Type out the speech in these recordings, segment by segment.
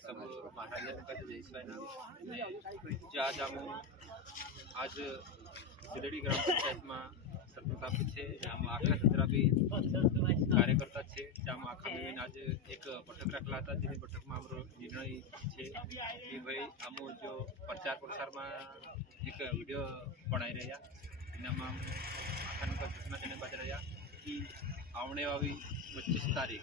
सब महाराजा का आज आम आज सिलड़ी ग्राम पंचायत में सरपंच ऑफिस है आम आखा जरा भी कार्यकर्ता है आम आखा में आज एक बैठक रखला था जी बैठक में आमरो निर्णय है कि भाई आम जो प्रचार प्रसार में एक वीडियो बनाई रहा इनाम आखा सूचना देने बाज रहा कि आने वाली 25 तारीख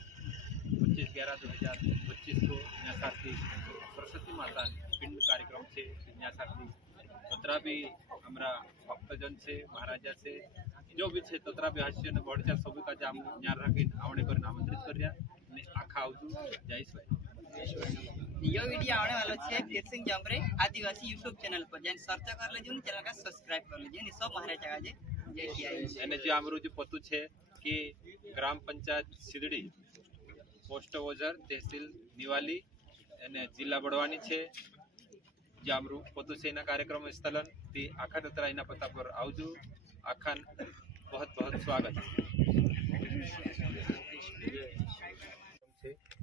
25/11/2025 को न्यासार्थी सरस्वती माता पिंड कार्यक्रम से न्यासार्थी तथा भी हमारा भक्तजन से महाराजा से जो भी है तथा भी हास्य ने बढ़ चार सभी का जाम न्यार रखी आवने कर आमंत्रित कर आखा आवजू जय स्वाई यो वीडियो आने वाला है फिरसिंग जमरे आदिवासी यूट्यूब चैनल पर जैन सर्च कर ले जून चैनल का सब्सक्राइब कर लीजिए नि सब महाराजा का जे जय श्री एने जो हमरो जो पतु छे कि ग्राम पंचायत सिदड़ी पोस्ट ओझर तहसील निवाली एने जिला बड़वानी छे जे हमरो पतु छे ना कार्यक्रम स्थलन ती आखा ततरा इना पता पर आवजू आखान बहुत बहुत स्वागत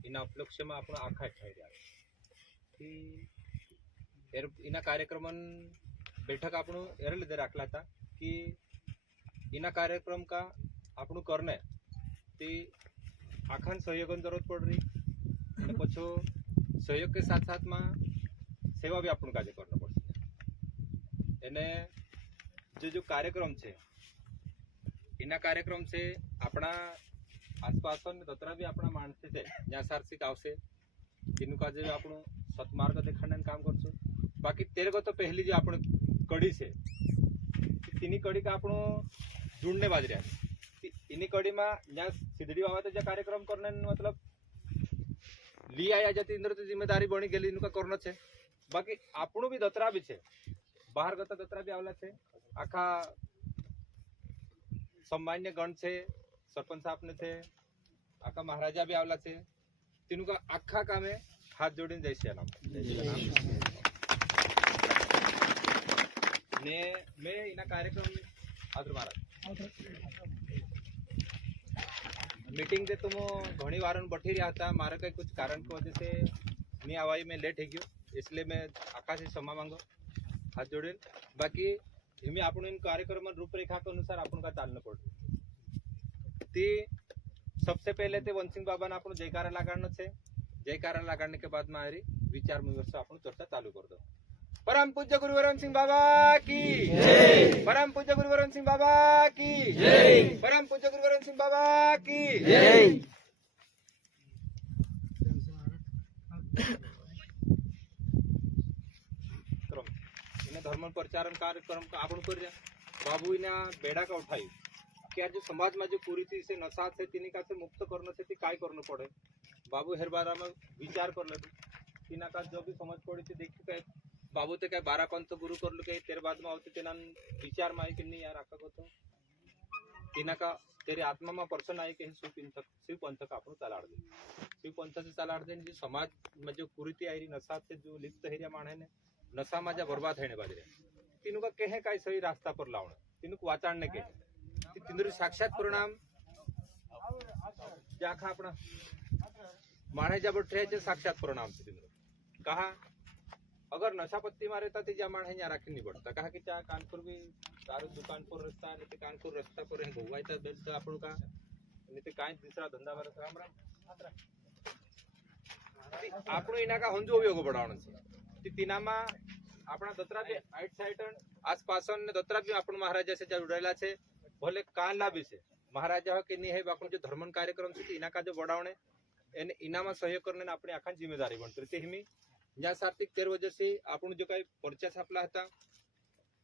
इना उपलक्ष्य में आपण आखा ठहर्या कि इना कार्यक्रम बैठक आपण एरे लीधे राखला था कि इना कार्यक्रम का आपण करने ती आखान सहयोग की जरूरत पड़ रही पछो सहयोग के साथ साथ में सेवा भी आपण काजे करना पड़े एने जो कार्यक्रम है इना कार्यक्रम से अपना आसपास तथा भी अपना मानसे थे न्यासार्थिक आवश्य तीनों का जो आप सत्मार्ग देखाने काम करछो बाकी तेरे को तो पहली जो आप कड़ी से तीनी कड़ी का आप जुड़ने बाज रहा इन्हीं कड़ी में यहाँ सिद्धड़ी बाबा तो कार्यक्रम करने मतलब ली आया जाती इंद्र तो जिम्मेदारी बनी गई इनका करना है बाकी आपणु भी दतरा भी है बाहर गता दतरा भी आवला है आखा सम्मान्य गण से सरपंच साहब ने थे आखा महाराजा भी आवला थे तीनों का आखा काम है हाथ जोड़ने जय श्री राम ने मैं इना कार्यक्रम में आदर महाराज मीटिंग से तुम घनी वार बैठी रहा था मारे कई कुछ कारण की वजह से नहीं आवाई में लेट है गयो इसलिए मैं आकाश से क्षमा मांगो हाथ जोड़े बाकी हिमें आपण इन कार्यक्रम रूपरेखा के अनुसार अपन का चालना पड़ ती सबसे पहले ते वंसिंग बाबा ने अपन जयकारा लगाना है जयकारा लगाने के बाद में विचार विमर्श अपन चर्चा चालू कर दो परम पूज्य गुरु वरण सिंह बाबा की जय परम पूज्य गुरु वरण सिंह बाबा की जय परम पूज्य गुरु वरण सिंह बाबा की जय धर्म प्रचारण कार्यक्रम का आपण कर बाबू इना बेड़ा का उठाई कि जो समाज में जो कुरीति से नशा से तिनी का से मुक्त करने से काय करना पड़े बाबू हेरबारा में विचार कर ले तिना का जो भी समझ पड़ी थी देखी क्या बाबू ते क्या 12 पंथ गुरु कर लो तेरे बाद में आवते तेना विचार में आई कि नहीं यार आका को तो तिना का तेरे आत्मा में पर्सन आई कि शिव पंथ का आपण चलाड़ दे शिव पंथ से चलाड़ दे जो समाज में जो कुरीति आई नशा से जो लिप्त है माणे ने नशा माझा बर्बाद होने बाज रहे तीनों का कहे का सही रास्ता पर लावना तीनों को वाचाड़ने के तीनों साक्षात परिणाम जाखा अपना माणे जब बैठे साक्षात परिणाम से तीनों कहा अगर नशा पत्ती मारे था तीजा माणे यहाँ राखी नहीं पड़ता कहा कि चाहे कानपुर भी तारो दुकान पर रास्ता नहीं कानपुर रास्ता पर भोगवाई था बेस्ट आपण का नहीं कहीं दूसरा धंधा वाला राम राम आपण इना का हंजो उपयोग बढ़ावना है तीना में अपना दतरा भी आइट साइड आसपास ने दतरा भी अपन महाराजा से जुड़ेला छे भले कान लाभी से महाराजा के नहीं है अपन जो धर्मन कार्यक्रम से इना का जो बढ़ावने इना में सहयोग करने अपनी आखा जिम्मेदारी बनती रही हिमी यहाँ सार्थिक तेर वजह से अपन जो कई पर्चा छापला था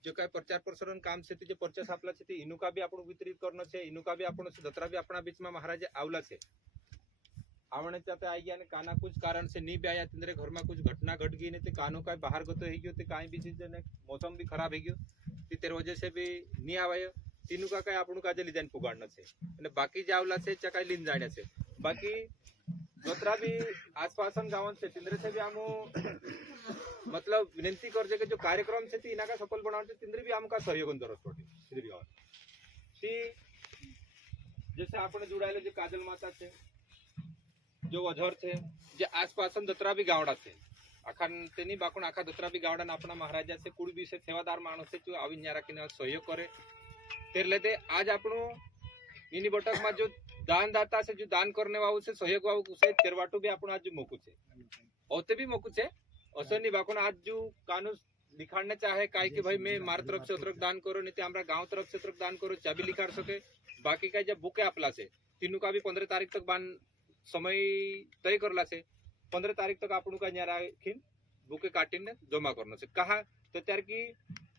जो कई प्रचार प्रसारण काम से जो पर्चा छापला छे इनु का भी अपन वितरित करना है इनु का भी अपन दतरा भी अपना बीच में महाराजा आवला छे आवने चाहते आई गया काना कुछ कारण से नहीं भी आया तेरे घर में कुछ घटना घट गई नहीं कानों का बाहर गतो है गयो कहीं भी चीज ने मौसम भी खराब है गयो तेरे वजह से भी नहीं आवायो तीनों का कई आपण का लीजान पुगाड़ना है बाकी जावला से चाहे लीन जाने से बाकी दोतरा भी आसपास गाँव से तिंद्रे से भी आम मतलब विनती कर जो कार्यक्रम से इना का सफल बनाने तिंद्रे भी आमका सहयोग जरूरत पड़ी जैसे आपने जुड़ाए जो काजल माता से जो वझर छे जे आसपास दत्रा बी गावड़ा छे आखा तेनी बाकुण आखा दत्रा बी गावड़ा अपना महाराजा से कुड़ी बी से सेवादार माणस जो आवी न्यारा किने सहयोग करे तेर लेते आज आपणो इनी बटक में जो दानदाता से जो दान करने वालों से सहयोग वालों से तेरवाटो भी आपण आज मोकू छे औते भी मोकू छे असर नहीं बाकुण आज जो कानून लिखाड़ने चाहे काय कि भाई मैं मार तरफ से उतरक दान करो नहीं हमरा गांव तरफ से उतरक दान करो चाबी लिखाड़ सके बाकी का जब बुके आपला से तीनों का भी 15 तारीख तक बान समय तय करला से 15 तारीख तक आपन का न्यारा खिन बुके काटीने जमा करना से कहा तो त्यार की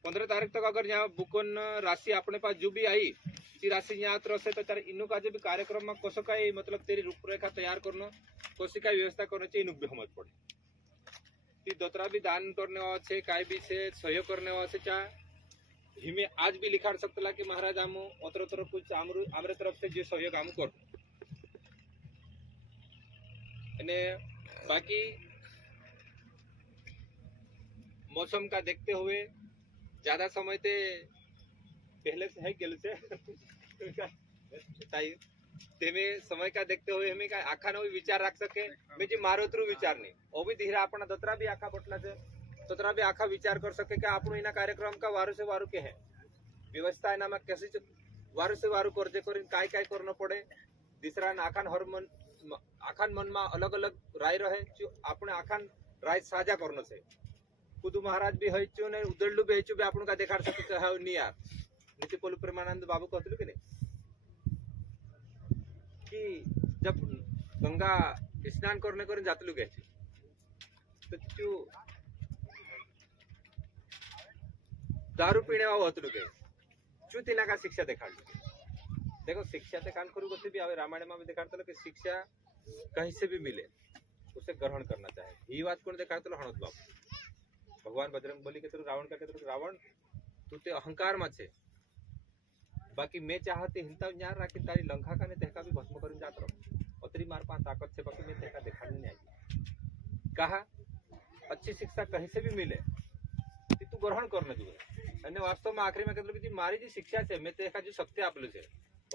15 तारीख तक अगर यहाँ बुकन राशि अपने पास जो भी आई ती राशि यहाँ तरफ से तो त्यार इनु का जो भी कार्यक्रम में कसो का मतलब तेरी रूपरेखा तैयार करना कसी का व्यवस्था करना चाहिए इनु भी समझ पड़े ती दोतरा भी दान करने वाला छे काय भी से सहयोग करने वाला से चा हिमे आज भी लिखाड़ सकतला कि महाराज आमु अत्र कुछ आमरे तरफ से जो सहयोग आमु कर अने बाकी मौसम का देखते हुए ज्यादा समय ते पहले से है गेल से तेमे समय का देखते हुए हमें का आखा नो विचार रख सके मैं जी मारो थ्रू विचार नहीं ओ भी धीरे अपना दतरा भी आखा बटला से दतरा भी आखा विचार कर सके कि आपनो इना कार्यक्रम का वारु से वारु के है व्यवस्था इना में कैसे वारु से वारु करजे करिन काय काय करनो पड़े दूसरा आखान हर मन आखान मन में अलग अलग राय रहे जो आपने आखान राय साझा करनो से कुदु महाराज भी हइचो ने उदलडू भी हइचो भी आपन का देखाड़ सके है नहीं यार नीति पोल प्रेमानंद बाबू कहतलु कि नहीं कि जब गंगा स्नान करने कर जातलु गए तो चू दारू पीने वाला होतलु गए चू तिना का शिक्षा देखाड़ देखो शिक्षा ते कान करू गोते भी आवे रामायण में देखाड़तलो कि शिक्षा कहीं से भी मिले उसे ग्रहण करना चाहिए ये बात कोन देखाड़तलो हणोत बाप भगवान बजरंग बली के तरु रावण का के तरु रावण तू ते अहंकार में छे बाकी मैं चाहते हिंता न्यार राखी तारी लंका का ने तेका भी भस्म करिन जात रहो अतरी मार पा ताकत से बाकी मैं तेका देखाने नहीं आई कहा अच्छी शिक्षा कहीं से भी मिले कि तू ग्रहण करने जो अन्य वास्तव में आखिरी में कहतलो कि मारी जी शिक्षा से मैं तेका जो सत्य आपलू छे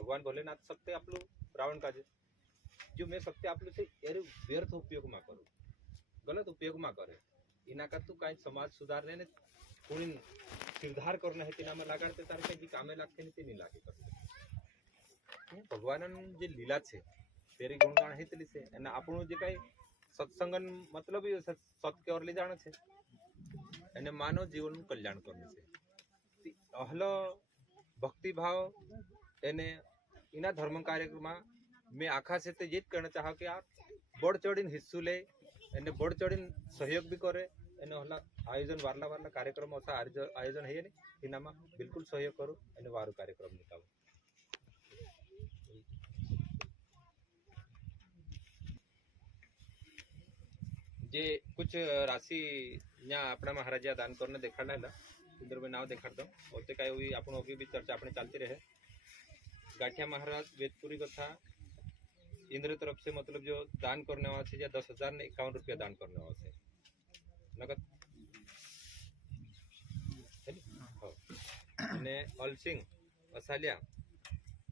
भगवान भोलेनाथ सत्य आपलू रावण का जो मैं सत्य आपलू छे यार व्यर्थ उपयोग में करू गलत उपयोग में करे इना का तू काई समाज सुधारने ने कोणी निर्धार करना है तेना में लगाड़ते तार के जी कामे लागते नहीं नहीं लागे करते भगवानन जे लीला छे तेरी गुणगान है तली से અને આપણું જે કાઈ સત્સંગન मतलब ही સત્ય और ले जाना छे અને માનવ જીવનનું કલ્યાણ કરવું છે અહલો ભક્તિ ભાવ એને इना धर्म कार्यक्रम में आखा से ये कहना चाह कि आप बढ़ चढ़ीन हिस्सू ले बढ़ चढ़ीन सहयोग भी करे हला आयोजन वारला वारला कार्यक्रम असा आयोजन है नहीं में बिल्कुल सहयोग करो वारु कार्यक्रम निकालो जे कुछ राशि यहाँ अपना महाराजा दान करने देखाड़ा है इंद्र में नाव देखाड़ दो और कई अपन अभी भी चर्चा अपने चलती रहे गाठिया महाराज वेदपुरी कथा इंद्र तरफ से मतलब जो दान करने वाला से 10,051 रुपया दान करने वाला से नगद ने अलसिंह असालिया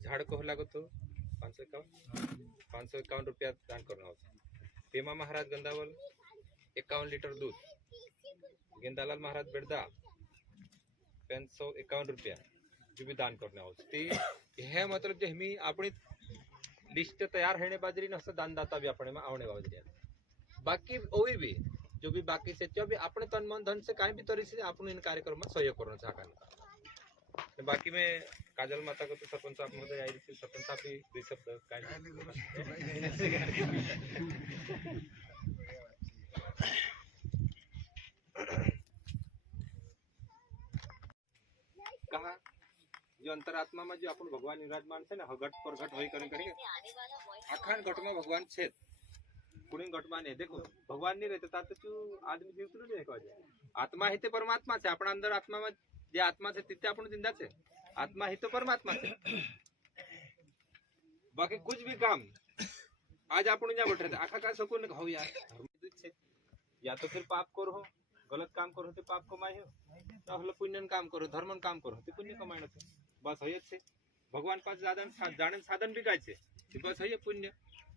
झाड़ कोहला को तो 551 रुपया दान करने वाला पेमा महाराज गंदावल 51 लीटर दूध गेंदालाल महाराज बेड़दा 551 रुपया जो भी दान करने वाला है मतलब जो हमी अपनी लिस्ट तैयार होने बाजरी न दानदाता भी अपने में आने बाजरी बाकी ओवी भी जो भी बाकी से जो भी अपने तन मन धन से कहीं भी तरी से अपन इन कार्यक्रम में सहयोग करना चाहता बाकी में काजल माता को तो सरपंच साहब महोदय आई थी सरपंच साहब भी दो शब्द कहा जो अंतरात्मा में जो अपन भगवान विराजमान है ना घट पर घट होई करेंगे अखंड घट में भगवान छे कुणी घट में नहीं देखो भगवान नहीं रहते तो तू आदमी जीवतलू नहीं देखो आत्मा ही तो परमात्मा है अपना अंदर आत्मा में जे आत्मा है तिथे अपन जिंदा है आत्मा ही तो परमात्मा है बाकी कुछ भी काम आज अपन यहाँ बैठे थे आखा का सकून हो यार धर्म या तो फिर पाप करो गलत काम करो तो पाप कमाई हो तो पुण्य काम करो धर्म काम करो तो पुण्य कमाई बस है भगवान पास जाने साधन भी काय बस है पुण्य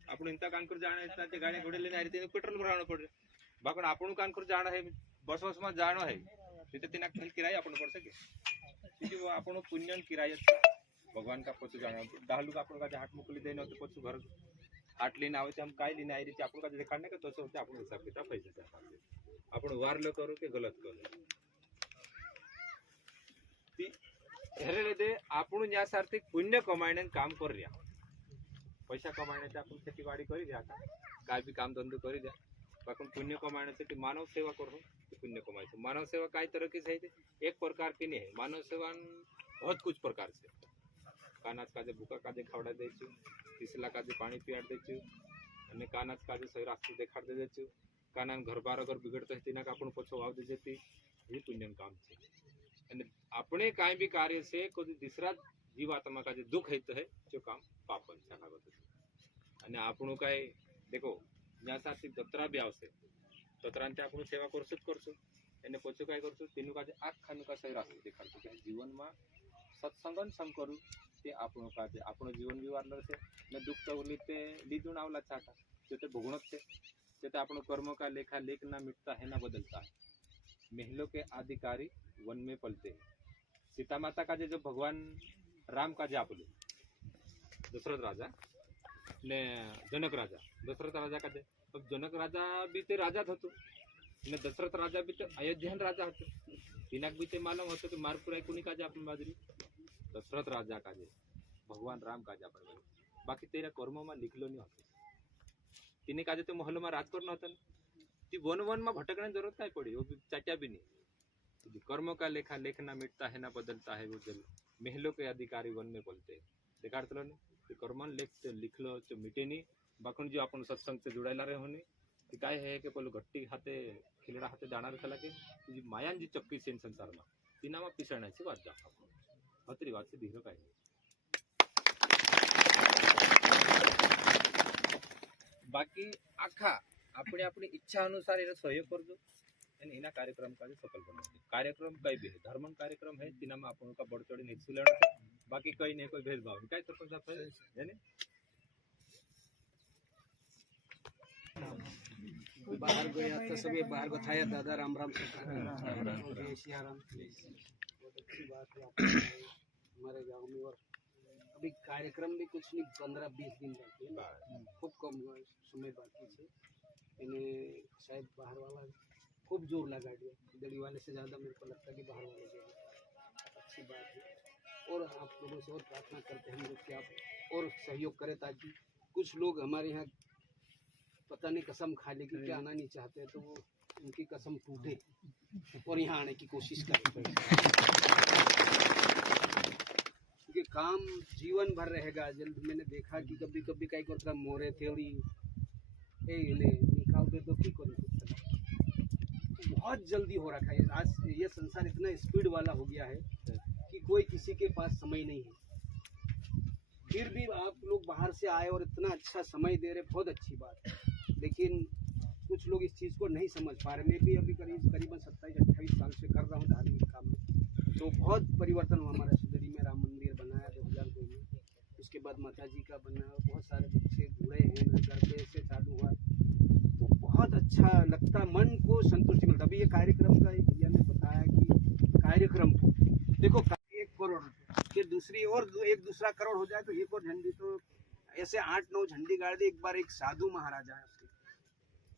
आपण इंता कानपुर जाना है इतना गाड़ी घोड़े लेने आ रही थी पेट्रोल भराना पड़ रहा बाकी आपण कानपुर जाना है बस बस में जाना है तिथे तिना किराया आपण पड़ सके कि आपण पुण्य किराया भगवान का पशु जाना डालू का आपण का हाट मुकली देने होते पशु घर हाट लेने आवे हम काय लेने आई रही आपण का देखा का तसं होते आपण हिसाब किताब पैसे आपण वारलं करू की गलत करू हेरे दे आपण यासारखी पुण्य कमायने काम कर रिया पैसा कमाण्याचे आपण खेतीवाडी करी द्या काय भी काम धंदो करी द्या आपण पुण्य कमाण्यासाठी मानव सेवा करू पुण्य कमायचं मानव सेवा काय तरह की है एक प्रकार की नहीं है मानव सेवा बहुत कुछ प्रकार से कानाच काजे भूका काजे खवड़ा देचु तिसला काजे पानी पियाड़ देचु અને કાનાચ કાજે સહી રાસ્તો દેખાડ દે દેચુ કાનાન ઘર બાર અગર बिगड़તો है तिना का आपण पछो वाव दे देती ये पुण्य काम છે અને આપણે કાઈ भी कार्य से कोई दूसरा जीवात्मा का जो दुख है तो है जो काम पापन છે આ બધું અને આપણું કાઈ देखो જ્યાંસાથી દત્રા બી આવશે દત્રાંતે આપણું સેવા કરશું એને પછી કાઈ કરશું તેનું કાજે આખાનું કા સહી રાસ્તો દેખાડશું કે જીવનમાં સત્સંગન સંગ કરું તે આપણું કાજે આપણું જીવન વિવારલ છે ને દુઃખ તો લીતે લીધું આવલા છાટા જે તે ભોગણક છે તે તો આપણું કર્મ का लेखा लेख ना मिटता है ना बदलता है महलों के अधिकारी वन में पलते हैं सीता माता का जो भगवान राम का जे आपले दशरथ राजा ने जनक राजा दशरथ राजा का अब जनक राजा भी ते राजा હતો ने दशरथ राजा भी ते अयोध्यान राजा હતો तिनाक भी ते मालूम હતો कि मारपुराई कोनी काजे आपन बाजरी दशरथ राजा काजे भगवान राम काजे आपन बाकी तेरा कर्मों में लिखलो नहीं होतो तिने काजे तो महल में राज करना होता ती वन वन में भटकने जरूरत काय पड़ी वो चाचा भी नहीं कर्म का लेखा लेख ना मिटता है ना बदलता है वो जल महलों के अधिकारी वन में बोलते हैं देखाड़तलो ने कर्मन लेख लिख लो जो मिटे नहीं बाकी जो अपन सत्संग से जुड़ायला रहे होने ती काय है कि पेलो घट्टी हाथे खिलड़ा हाथे जाणार झाला की जी मायान जी चक्की सेन संसार में तिना में पिसळण्याची वाट जा हतरी वाट से धीरो काय बाकी आखा अपने अपनी इच्छा अनुसार एनो सहयोग करजो અને એના કાર્યક્રમ કાજે સફળ બનાવજો કાર્યક્રમ કઈ બી ધર્મન કાર્યક્રમ है तिनाમાં આપણો કા બળચોડી હિસ્સો લેવાનો બાકી કઈ નહીં કોઈ ભેદભાવ નહીં કાઈ સરપંચ સાહેબ है ને बाहर गया तो सभी बाहर बताया दादा राम राम जय सिया राम बहुत अच्छी बात है आप हमारे गांव में और अभी कार्यक्रम भी कुछ नहीं 15-20 दिन बाकी है खूब कम समय बाकी है मैंने शायद बाहर वाला खूब जोर लगा दिया दिल्ली वाले से ज़्यादा मेरे को लगता है कि बाहर वाले जो अच्छी बात है और आप लोगों से और प्रार्थना करते हैं हम लोग कि आप और सहयोग करें ताकि कुछ लोग हमारे यहाँ पता नहीं कसम खा ले कि क्या आना नहीं चाहते हैं तो वो उनकी कसम टूटे और यहाँ आने की कोशिश करें क्योंकि काम जीवन भर रहेगा जल्द मैंने देखा कि कभी कभी कई करता मोरे थेड़ी निकालते तो की करें बहुत जल्दी हो रखा है आज ये संसार इतना स्पीड वाला हो गया है कि कोई किसी के पास समय नहीं है फिर भी आप लोग बाहर से आए और इतना अच्छा समय दे रहे बहुत अच्छी बात है लेकिन कुछ लोग इस चीज़ को नहीं समझ पा रहे मैं भी अभी करीबन 27-28 साल से कर रहा हूँ धार्मिक काम में तो बहुत परिवर्तन हुआ हमारा सुंदरी में राम मंदिर बनाया 2002 में उसके बाद माता जी का बना बहुत सारे बच्चे जुड़े हैं घर पे से चालू हुआ तो बहुत अच्छा लगता मन को संतुष्टि मिलता अभी ये कार्यक्रम का एक भैया ने बताया कि कार्यक्रम देखो 1 करोड़ फिर दूसरी और एक दूसरा करोड़ हो जाए तो एक और झंडी तो ऐसे 8-9 झंडी गाड़ दी एक बार एक साधु महाराज आया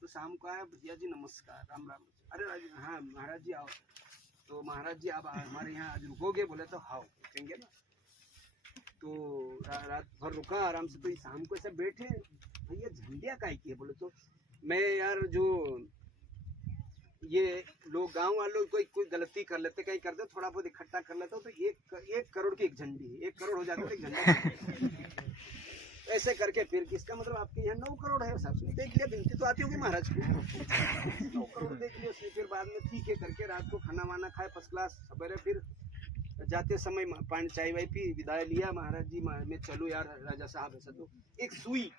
तो शाम को आया भैया जी नमस्कार राम राम अरे हाँ महाराज जी आओ तो महाराज जी आप हमारे यहाँ आज रुकोगे बोले तो हाँ रुकेंगे ना तो रात भर रुका आराम से तो शाम को ऐसे बैठे भैया झंडिया काय की है बोले तो मैं यार जो ये लोग गांव वालों कोई गलती कर लेते कहीं कर दे थोड़ा बहुत इकट्ठा कर लेता तो 1 करोड़ की एक झंडी 1 करोड़ हो जाता तो एक झंडा ऐसे करके फिर किसका मतलब आपके यहाँ 9 करोड़ है सबसे देख लिया गिनती तो आती होगी महाराज को 9 करोड़ देख लिया उसने फिर बाद में ठीक है करके रात को खाना वाना खाए फर्स्ट क्लास सवेरे फिर जाते समय पानी चाय वाय पी विदाई लिया महाराज जी मैं चलो यार राजा साहब ऐसा तो एक सुई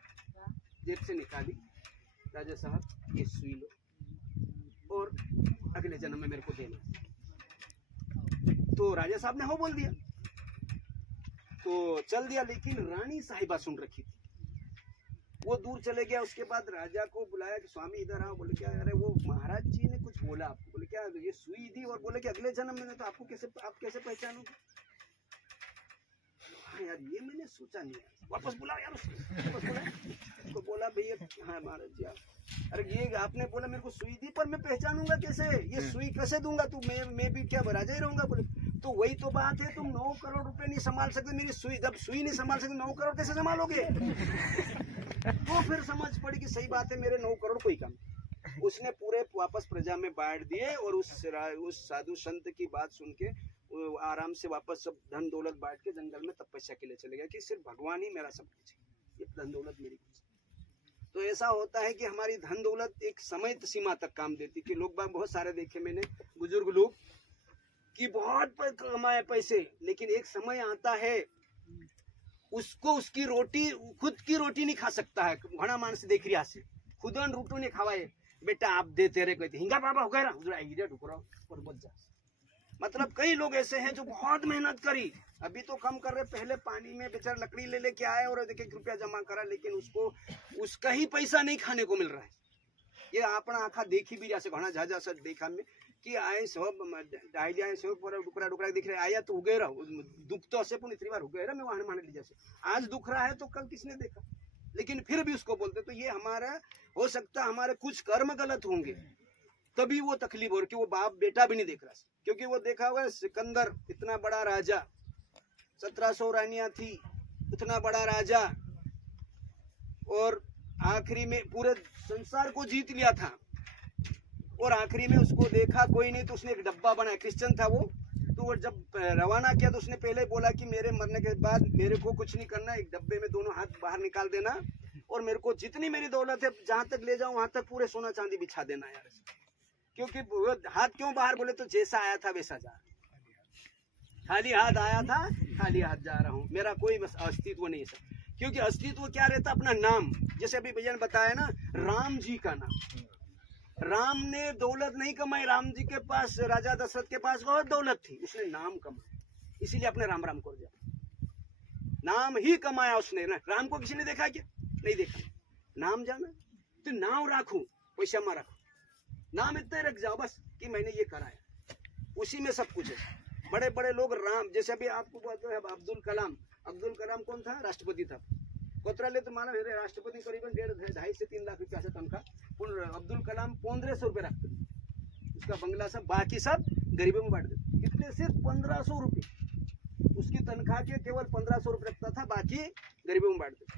जेब से निकाली राजा साहब ये सुई लो और अगले जन्म में मेरे को देना तो राजा साहब ने हो बोल दिया तो चल दिया लेकिन रानी साहिबा सुन रखी थी वो दूर चले गया। उसके बाद राजा को बुलाया कि स्वामी इधर आओ। बोले क्या, अरे वो महाराज जी ने कुछ बोला आपको। बोले क्या, ये सुई दी और बोले कि अगले जन्म में तो आपको आप कैसे पहचानोगे। हाँ यार, ये मैंने सोचा नहीं यार, वापस बुलाओ यार उसको, वापस बुलाओ। तो बोला भैया, हाँ महाराज जी अरे ये आपने बोला मेरे को सुई दी, पर मैं पहचानूंगा कैसे, ये सुई कैसे दूंगा, तू मैं भी क्या राजा ही रहूंगा। बोले तो वही तो बात है, तुम 9 करोड़ रुपए नहीं संभाल सकते मेरी सुई, जब सुई नहीं संभाल सकते 9 करोड़ कैसे संभालोगे। तो फिर समझ पड़ी कि सही बात है, मेरे 9 करोड़ कोई काम। उसने पूरे वापस प्रजा में बांट दिए और उस साधु संत की बात सुन के आराम से वापस सब धन दौलत बांट के जंगल में तपस्या के लिए चले गया कि सिर्फ भगवान ही मेरा सब कुछ है, ये धन दौलत मेरी कुछ। तो ऐसा होता है कि हमारी धन दौलत एक समय सीमा तक काम देती, कि लोग बाग बहुत सारे देखे मैंने, बुजुर्ग लोग कि बहुत कमाए पैसे, लेकिन एक समय आता है उसको उसकी रोटी, खुद की रोटी नहीं खा सकता है। घना मानस देख रिया से खुदन रोटी नहीं खावाए, बेटा आप देते रहे कहते हिंगा बाबा हो गया। मतलब कई लोग ऐसे हैं जो बहुत मेहनत करी, अभी तो कम कर रहे, पहले पानी में बेचारा लकड़ी ले लेके आए और 1 रुपया जमा करा, लेकिन उसको उसका ही पैसा नहीं खाने को मिल रहा है। ये अपना आँखा देखी भी जैसे घना झाझा सा देखा में कि आए सब डायलिया आए सब डुकरा डुकरा दिख रहे, आया तो उगे रहा, दुख तो ऐसे पुन इतनी बार उगे रहा, मैं वहां माने लीजिए से आज दुख रहा है तो कल किसने देखा, लेकिन फिर भी उसको बोलते। तो ये हमारा हो सकता है हमारे कुछ कर्म गलत होंगे तभी वो तकलीफ हो रही, कि वो बाप बेटा भी नहीं देख रहा, क्योंकि वो देखा होगा सिकंदर इतना बड़ा राजा, 1700 रानियां थी, इतना बड़ा राजा, और आखिरी में पूरे संसार को जीत लिया था, और आखिरी में उसको देखा कोई नहीं तो उसने एक डब्बा बनाया, क्रिश्चियन था वो, तो वो जब रवाना किया तो उसने पहले बोला कि मेरे मरने के बाद मेरे को कुछ नहीं करना, एक डब्बे में दोनों हाथ बाहर निकाल देना और मेरे को जितनी मेरी दौलत है जहां तक ले जाऊं वहां तक पूरे सोना चांदी बिछा देना यार। क्योंकि वो हाथ क्यों बाहर, बोले तो जैसा आया था वैसा जा, खाली हाथ आया था खाली हाथ जा रहा हूँ, मेरा कोई अस्तित्व नहीं है। क्योंकि अस्तित्व क्या रहता, अपना नाम, जैसे अभी भैया ने बताया ना, राम जी का नाम। राम ने दौलत नहीं कमाई, राम जी के पास, राजा दशरथ के पास बहुत दौलत थी, उसने नाम कमाया, इसीलिए अपने राम राम कर दिया, नाम ही कमाया उसने ना। राम को किसी ने देखा क्या, नहीं देखा, नाम जाना तो नाम रखू, पैसा में रखो, नाम इतने रख जाओ बस कि मैंने ये कराया, उसी में सब कुछ है। बड़े बड़े लोग राम, जैसे अभी आपको बोलते हैं अब्दुल कलाम, अब्दुल कलाम कौन था, राष्ट्रपति था, कोतराले तो माना राष्ट्रपति करीबन 2.5 से 3 लाख रुपया से तनख्वाह, अब्दुल कलाम 1500 रुपये रखते उसका बंगला, सब बाकी सब गरीबों में बांट देते। कितने, सिर्फ 1500 रुपये उसकी तनख्वाह के, केवल 1500 रुपये रखता था, बाकी गरीबों में बांट देते।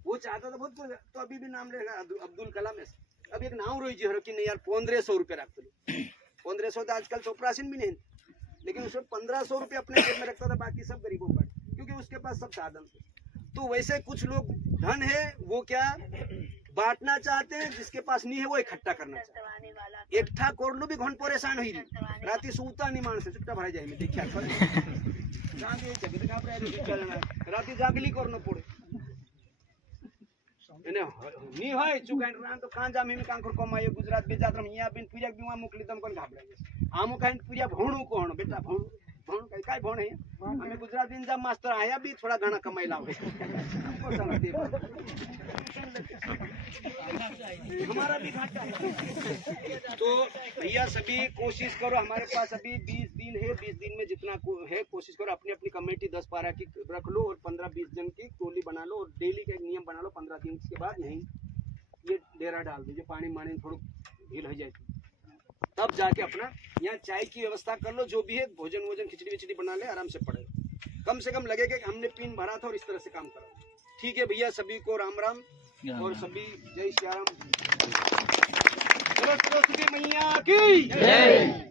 वो चाहता था बहुत कुछ, तो अभी भी नाम लेगा अब्दुल कलाम ऐसे। अब एक नाम रोई जी हर कि नहीं यार 1500 रुपये रखते, 1500 तो आजकल चौपरासीन भी नहीं, लेकिन उसमें 1500 रुपये अपने जेब में रखता था, बाकी सब गरीबों में बांट, क्योंकि उसके पास सब साधन थे। तो वैसे कुछ लोग धन है वो क्या बांटना चाहते हैं, जिसके पास नहीं है वो इकट्ठा करना चाहते हैं। एकठा कर लो भी घन परेशान हुई राती सूता नहीं मानस चुट्टा भरा जाए देखिया राती जागली करना पड़े नहीं है चुकान तो कां जामी में कांखर कमायो गुजरात बेजात रम यहाँ बिन पूजा बिवा मोकली तम कोन घाबड़े आमो काइन पूजा भोणू कोण बेटा भोण भोण काय भोण है हमें गुजरात दिन जब मास्टर आया भी थोड़ा घना कमाई लावे हमारा भी घाटा है। तो भैया सभी कोशिश करो, हमारे पास अभी 20 दिन है, 20 दिन में जितना है कोशिश करो, अपनी अपनी कमेटी 10-12 की रख लो और 15-20 जन की टोली बना लो और डेली का एक नियम बना लो। 15 दिन के बाद यहीं ये डेरा डाल दो, जो पानी मानी थोड़ा ढील हो जाए तब जाके अपना यहाँ चाय की व्यवस्था कर लो, जो भी है भोजन वोजन खिचड़ी विचड़ी बना ले, आराम से पड़े, कम से कम लगेगा कि हमने पिन भरा था और इस तरह से काम करा। ठीक है भैया, सभी को राम राम और सभी जय श्री राम। सरस्वती मैया की जय।